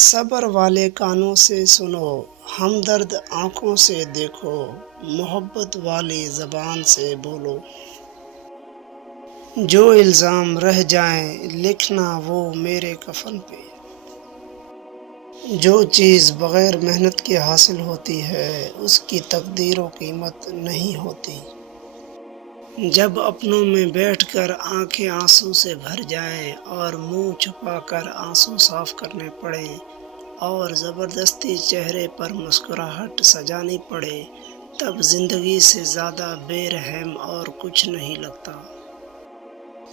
صبر والے کانوں سے سنو، ہمدرد آنکھوں سے دیکھو، محبت والی زبان سے بولو۔ جو الزام رہ جائیں لکھنا وہ میرے کفن پہ۔ جو چیز بغیر محنت کے حاصل ہوتی ہے اس کی تقدیر و قیمت نہیں ہوتی۔ جب اپنوں میں بیٹھ کر آنکھیں آنسوں سے بھر جائیں اور منہ چھپا کر آنسو صاف کرنے پڑیں اور زبردستی چہرے پر مسکراہٹ سجانی پڑے، تب زندگی سے زیادہ بے رحم اور کچھ نہیں لگتا۔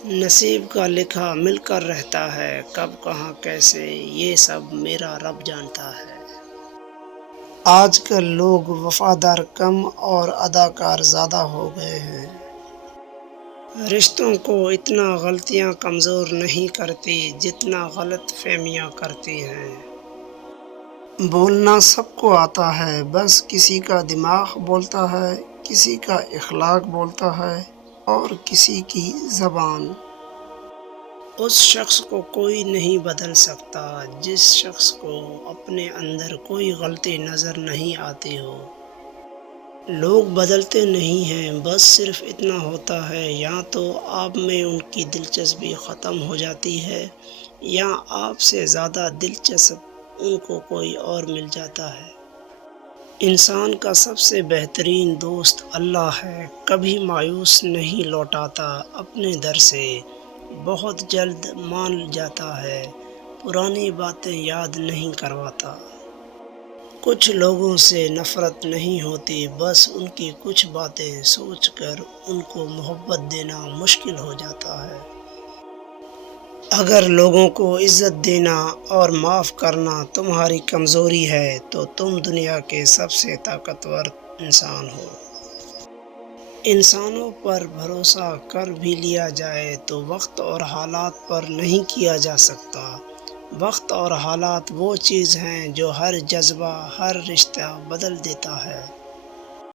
نصیب کا لکھا مل کر رہتا ہے، کب کہاں کیسے یہ سب میرا رب جانتا ہے۔ آج کل لوگ وفادار کم اور اداکار زیادہ ہو گئے ہیں۔ رشتوں کو اتنا غلطیاں کمزور نہیں کرتی جتنا غلط فہمیاں کرتی ہیں۔ بولنا سب کو آتا ہے، بس کسی کا دماغ بولتا ہے، کسی کا اخلاق بولتا ہے اور کسی کی زبان۔ اس شخص کو کوئی نہیں بدل سکتا جس شخص کو اپنے اندر کوئی غلطی نظر نہیں آتی ہو۔ لوگ بدلتے نہیں ہیں، بس صرف اتنا ہوتا ہے یا تو آپ میں ان کی دلچسپی ختم ہو جاتی ہے یا آپ سے زیادہ دلچسپ ان کو کوئی اور مل جاتا ہے۔ انسان کا سب سے بہترین دوست اللہ ہے، کبھی مایوس نہیں لوٹاتا اپنے در سے، بہت جلد مان جاتا ہے، پرانی باتیں یاد نہیں کرواتا۔ کچھ لوگوں سے نفرت نہیں ہوتی، بس ان کی کچھ باتیں سوچ کر ان کو محبت دینا مشکل ہو جاتا ہے۔ اگر لوگوں کو عزت دینا اور معاف کرنا تمہاری کمزوری ہے تو تم دنیا کے سب سے طاقتور انسان ہو۔ انسانوں پر بھروسہ کر بھی لیا جائے تو وقت اور حالات پر نہیں کیا جا سکتا۔ وقت اور حالات وہ چیز ہیں جو ہر جذبہ، ہر رشتہ بدل دیتا ہے۔